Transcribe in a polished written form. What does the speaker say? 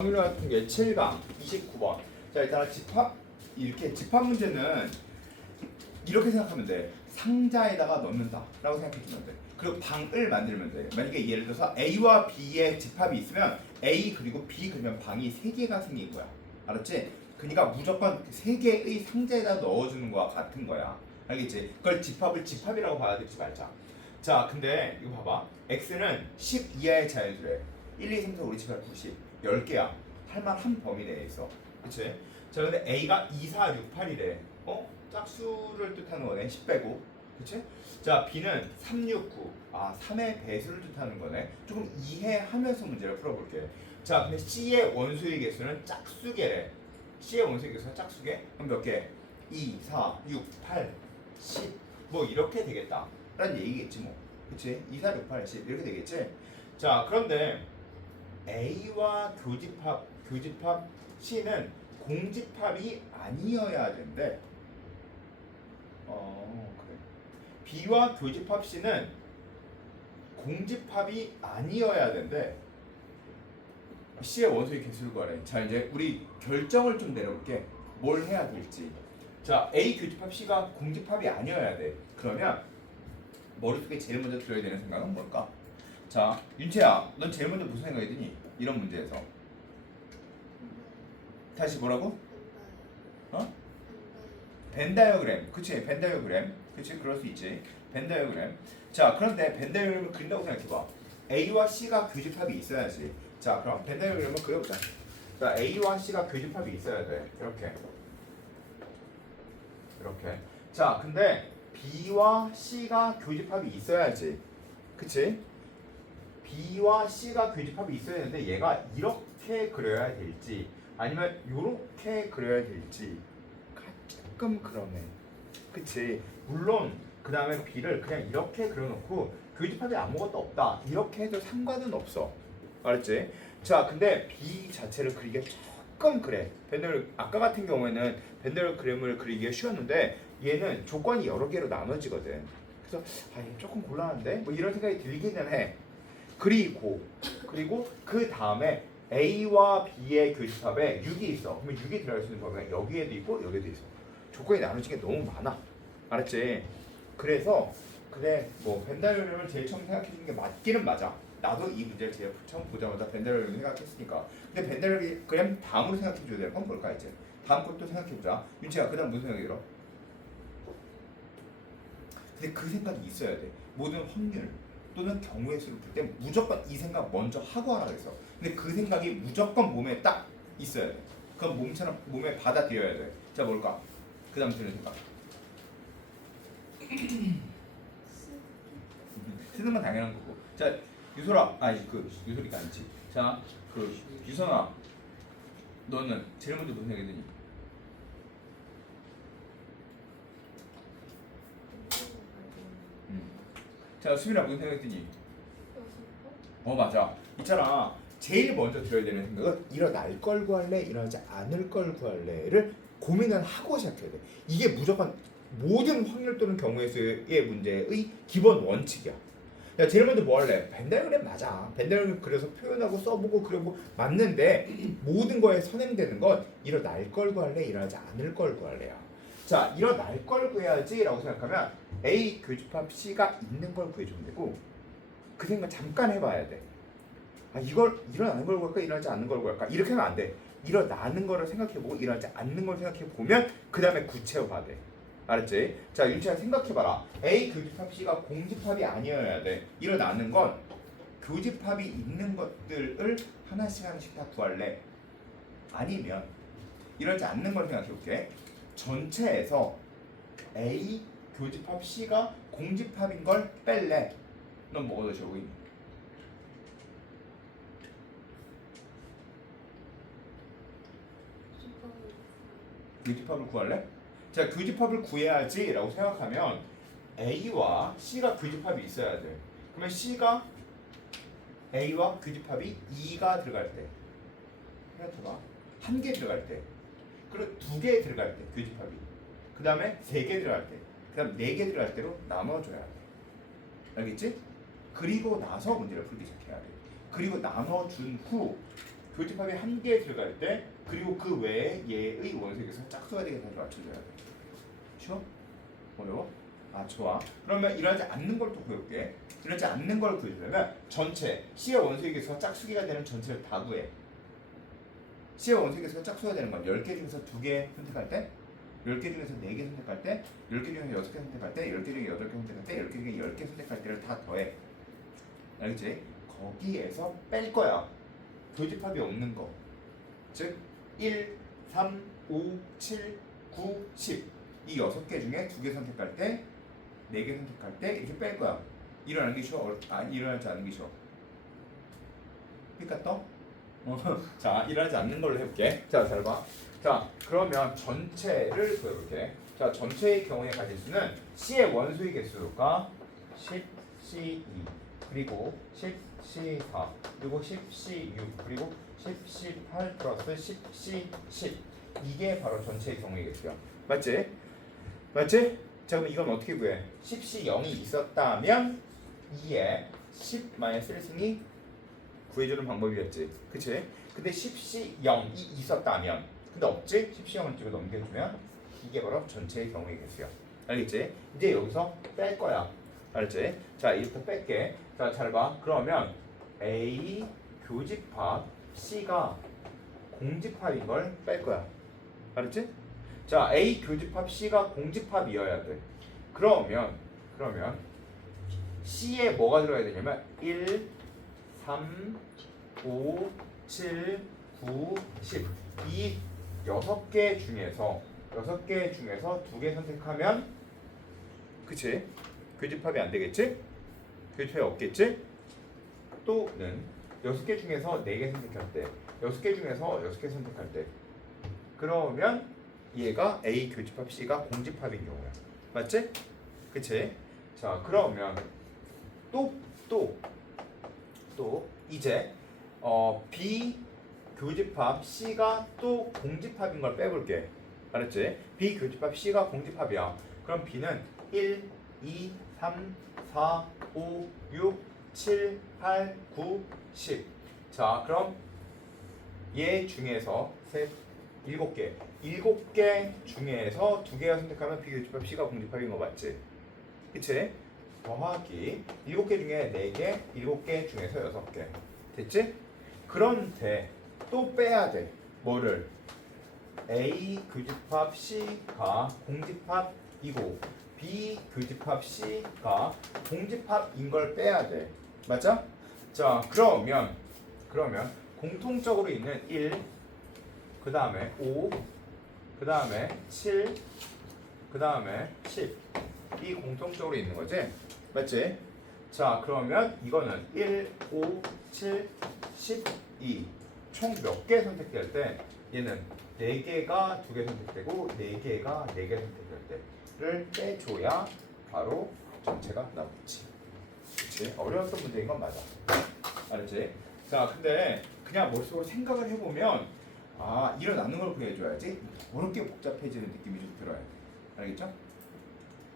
확률 같은 게 7강 29번. 자, 일단 집합 문제는 이렇게 생각하면 돼. 상자에다가 넣는다 라고 생각해 주면 돼. 그리고 방을 만들면 돼. 만약에 예를 들어서 A와 B의 집합이 있으면 A 그리고 B 그러면 방이 3개가 생긴 거야. 알았지? 그러니까 무조건 3개의 상자에다 넣어주는 거와 같은 거야. 알겠지? 그걸 집합이라고 받아들이지 말자. 자, 근데 이거 봐봐. X는 10 이하의 자연수래. 1, 2, 3, 4, 5, 6, 7, 8, 9, 10 10개야. 할 만한 범위 내에 있어. 그치? 자, 근데 A가 2, 4, 6, 8이래. 짝수를 뜻하는 거네. 10 빼고. 그치? 자, B는 3, 6, 9. 3의 배수를 뜻하는 거네. 조금 이해하면서 문제를 풀어볼게. 자, 근데 C의 원소의 개수는 짝수개래. C의 원소의 개수는 짝수개? 그럼 몇 개? 2, 4, 6, 8, 10. 뭐 이렇게 되겠다. 라는 얘기겠지 뭐. 그치? 2, 4, 6, 8, 10 이렇게 되겠지? 자, 그런데 A와 교집합 C는 공집합이 아니어야 된대. 그래. B와 교집합 C는 공집합이 아니어야 된대. C의 원소의 개수를 구하래. 자, 이제 우리 결정을 좀 내려볼게. 뭘 해야 될지. 자, A 교집합 C가 공집합이 아니어야 돼. 그러면 머릿속에 제일 먼저 들어야 되는 생각은 뭘까? 자, 윤채야, 넌 제일 먼저 무슨 생각이 드니? 이런 문제에서. 다시 뭐라고? 벤다이어그램. 그치, 벤다이어그램. 그치, 그럴 수 있지. 벤다이어그램. 자, 그런데 벤다이어그램을 그린다고 생각해봐. A와 C가 교집합이 있어야지. 자, 그럼 벤다이어그램을 그려보자. 자, A와 C가 교집합이 있어야 돼. 이렇게. 자, 근데 B와 C가 교집합이 있어야지. 그치? B와 C가 교집합이 있어야 되는데 얘가 이렇게 그려야 될지 아니면 이렇게 그려야 될지 조금 그러네. 그치? 물론 그 다음에 B를 그냥 이렇게 그려놓고 교집합이 아무것도 없다 이렇게 해도 상관은 없어. 알았지? 자, 근데 B 자체를 그리기가 조금 그래. 아까 같은 경우에는 벤델그램을 그리기가 쉬웠는데 얘는 조건이 여러 개로 나눠지거든. 그래서 조금 곤란한데? 뭐 이런 생각이 들기는 해. 그리고 그 다음에 A와 B의 교집합에 6이 있어. 그러면 6이 들어갈 수 있는 범위가 여기에도 있고 여기에도 있어. 조건이 나눠진 게 너무 많아. 알았지? 그래서 그래 뭐 벤달그램을 제일 처음 생각해 주는 게 맞기는 맞아. 나도 이 문제를 제일 처음 보자마자 벤달그램을 생각했으니까. 근데 벤달그램 다음으로 생각해 줘야 될 건 뭘까 이제? 다음 것도 생각해 보자. 윤채야, 그다음 무슨 생각이 들어? 근데 그 생각이 있어야 돼. 모든 확률 또는 경우의 수를 풀 때 무조건 이 생각 먼저 하고 하라 그랬어. 근데 그 생각이 무조건 몸에 딱 있어야 돼. 그럼 몸에 받아들여야 돼. 자, 뭘까? 그 다음 드는 생각. 쓰는 건 당연한 거고. 자, 유소라, 유소리가 아니지. 자, 유선아, 너는 제일 먼저 무슨 생각이 드니? 자, 수민아 무슨 생각이 드니? 맞아. 있잖아. 제일 먼저 들어야 되는 생각은 일어날 걸 구할래, 일어나지 않을 걸 구할래를 고민을 하고 시작해야 돼. 이게 무조건 모든 확률 또는 경우의 수의 문제의 기본 원칙이야. 야, 제일 먼저 뭐 할래? 벤달그램 맞아. 벤달그램 그래서 표현하고 써보고 그러고 맞는데 모든 거에 선행되는 건 일어날 걸 구할래, 일어나지 않을 걸 구할래야. 자, 일어날 걸 구해야지 라고 생각하면 A 교집합 C가 있는 걸 구해주면 되고 그 생각 잠깐 해봐야 돼. 이걸 일어나는 걸 구할까, 일어나지 않는 걸 구할까? 이렇게 하면 안 돼. 일어나는 거를 생각해보고 일어나지 않는 걸 생각해보면 그 다음에 구체화가 돼. 알았지? 자, 윤채야 생각해봐라. A 교집합 C가 공집합이 아니어야 돼. 일어나는 건 교집합이 있는 것들을 하나씩 다 구할래? 아니면 이러지 않는 걸 생각해볼게. 전체에서 A 교집합 C가 공집합인 걸 뺄래? 넌 뭐가 더 좋아 보이니? 교집합을 구할래? 자, 교집합을 구해야지 라고 생각하면 A와 C가 교집합이 있어야 돼. 그러면 C가 A와 교집합이 2가 들어갈 때 생각해봐. 1개 들어갈 때 그리고 2개 들어갈 때 교집합이 그 다음에 3개 들어갈 때 그 다음 4개 들어갈 때로 나눠줘야 돼. 알겠지? 그리고 나서 문제를 풀기 시작해야 돼. 그리고 나눠준 후 교집합이 한 개에 들어갈 때 그리고 그 외에 얘의 원소에서 짝수가 되게 다시 맞춰줘야 돼. 쉬워? 어려워? 아 좋아. 그러면 이러지 않는 걸 또 구해볼게. 이러지 않는 걸 구해주려면 전체 C의 원소의 개수가 짝수기가 되는 전체를 다 구해. C의 원소의 개수가 짝수가 되는 건 10개 중에서 2개 선택할 때 10개 중에서 4개 선택할 때 10개 중에서 6개 선택할 때 10개 중에 8개 선택할 때 10개 중에 10개 선택할 때를 다 더해. 알겠지? 거기에서 뺄 거야. 교집합이 없는 거. 즉 1, 3, 5, 7, 9, 10. 이 6개 중에 2개 선택할 때 4개 선택할 때 이렇게 뺄 거야. 일어나는 게 쉬워? 일어나지 않는 게 쉬워? 그러니까 또? 자, 일어나지 않는 걸로 해볼게. 자, 잘 봐. 자, 그러면 전체를 구해볼게. 자, 전체의 경우에 가질 수는 C의 원소의 개수가 10C2 그리고 10C4 그리고 10C6 그리고 10C8 플러스 10C10 이게 바로 전체의 경우의 개수야. 맞지? 맞지? 자, 그럼 이건 어떻게 구해? 10C0이 있었다면 2에 10-1을 쓰니 구해주는 방법이었지. 그치? 근데 10C0이 있었다면 근데 없지? 10C0을 찍어 넘겨주면 이게 바로 전체의 경우의 개수야. 알겠지? 이제 여기서 뺄 거야. 알았지? 자, 이부터 뺄게. 자, 잘 봐. 그러면 A 교집합 C가 공집합인 걸 뺄 거야. 알았지? 자, A 교집합 C가 공집합이어야 돼. 그러면 C에 뭐가 들어야 되냐면 1, 3, 5, 7, 9, 10. 이 6개 중에서 2개 선택하면 그치? 교집합이 안 되겠지? 교집합이 없겠지? 또는 6개 중에서 4개 선택할 때 6개 중에서 6개 선택할 때 그러면 얘가 A 교집합 C가 공집합인 경우야. 맞지? 그치? 자, 그러면 또 이제 B 교집합 C가 또 공집합인 걸 빼볼게. 알았지? B 교집합 C가 공집합이야. 그럼 B는 1, 2, 3, 4, 5, 6, 7, 8, 9, 10. 자, 그럼 얘 중에서 7개 중에서 2개가 선택하면 B 교집합 C가 공집합인 거 맞지? 그치? 더하기 7개 중에 4개, 7개 중에서 6개. 됐지? 그런데 또 빼야 돼. 뭐를? A 교집합 C가 공집합이고 B 교집합 C가 공집합인 걸 빼야 돼. 맞아? 자, 그러면 공통적으로 있는 1, 그 다음에 5, 그 다음에 7, 그 다음에 10. 이 공통적으로 있는 거지? 맞지? 자, 그러면 이거는 1, 5, 7, 12. 총 몇 개 선택될 때 얘는 4개가 2개 선택되고 4개가 4개 선택될 때를 빼줘야 바로 전체가 나오겠지. 그치? 어려웠던 문제인 건 맞아. 알았지? 자, 근데 그냥 머릿속으로 생각을 해보면 일어나는 걸 구해줘야지 어렵게 복잡해지는 느낌이 좀 들어요. 알겠죠?